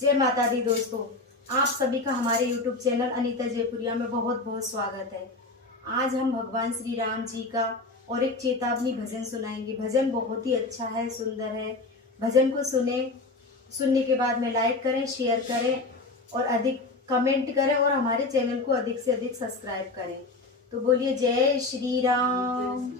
जय माता दी दोस्तों, आप सभी का हमारे YouTube चैनल अनीता जयपुरिया में बहुत बहुत स्वागत है। आज हम भगवान श्री राम जी का और एक चेतावनी भजन सुनाएंगे। भजन बहुत ही अच्छा है, सुंदर है। भजन को सुनने के बाद में लाइक करें, शेयर करें और अधिक कमेंट करें और हमारे चैनल को अधिक से अधिक सब्सक्राइब करें। तो बोलिए जय श्री राम।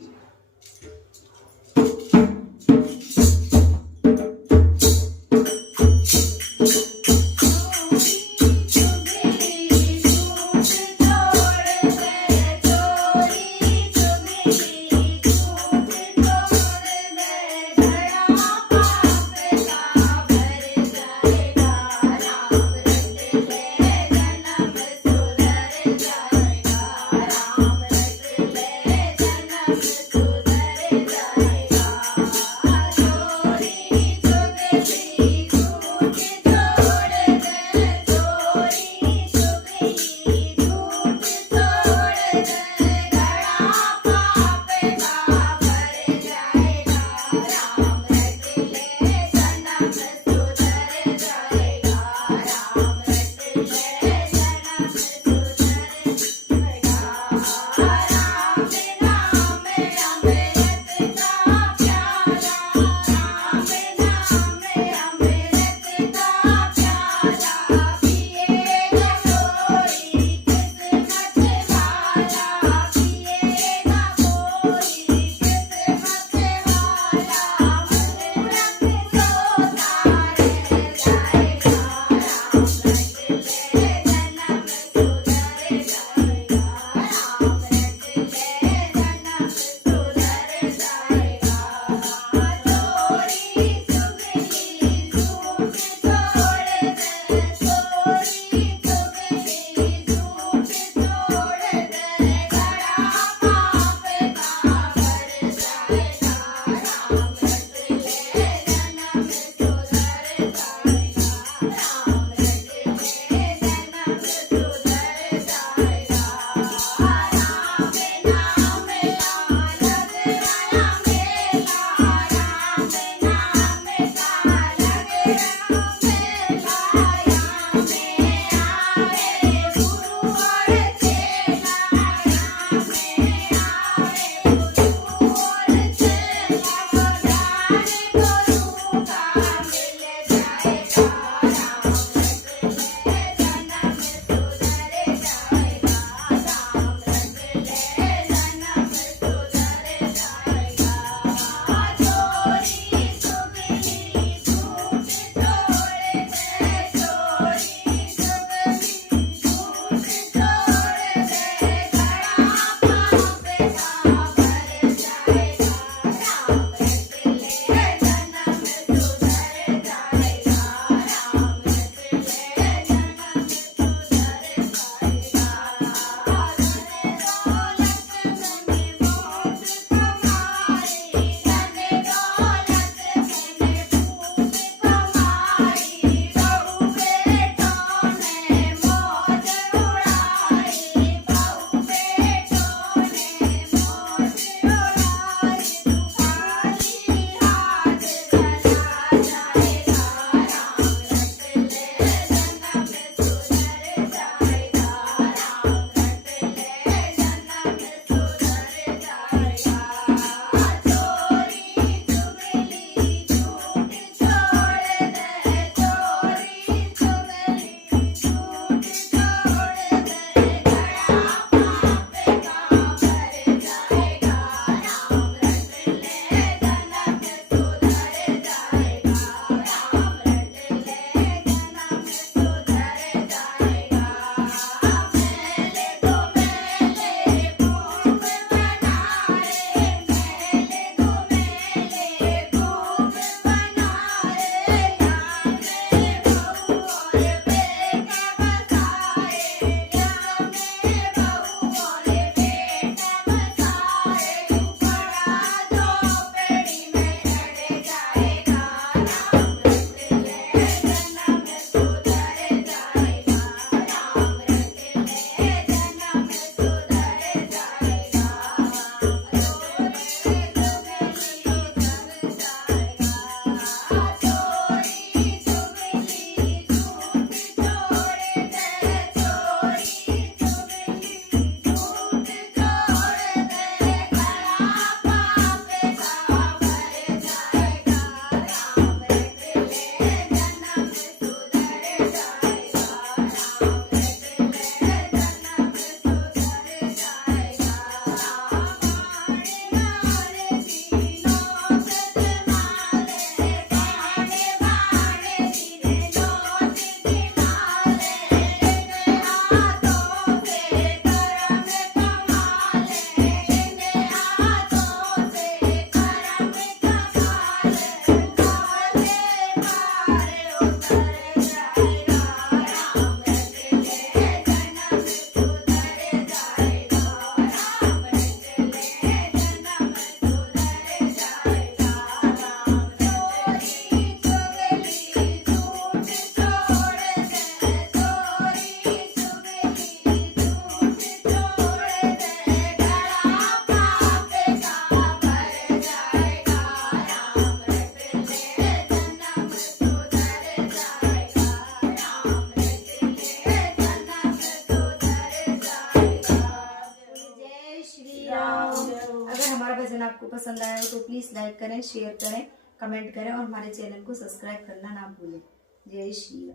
हमारा भजन आपको पसंद आया हो तो प्लीज लाइक करें, शेयर करें, कमेंट करें और हमारे चैनल को सब्सक्राइब करना ना भूलें। जय श्री राम।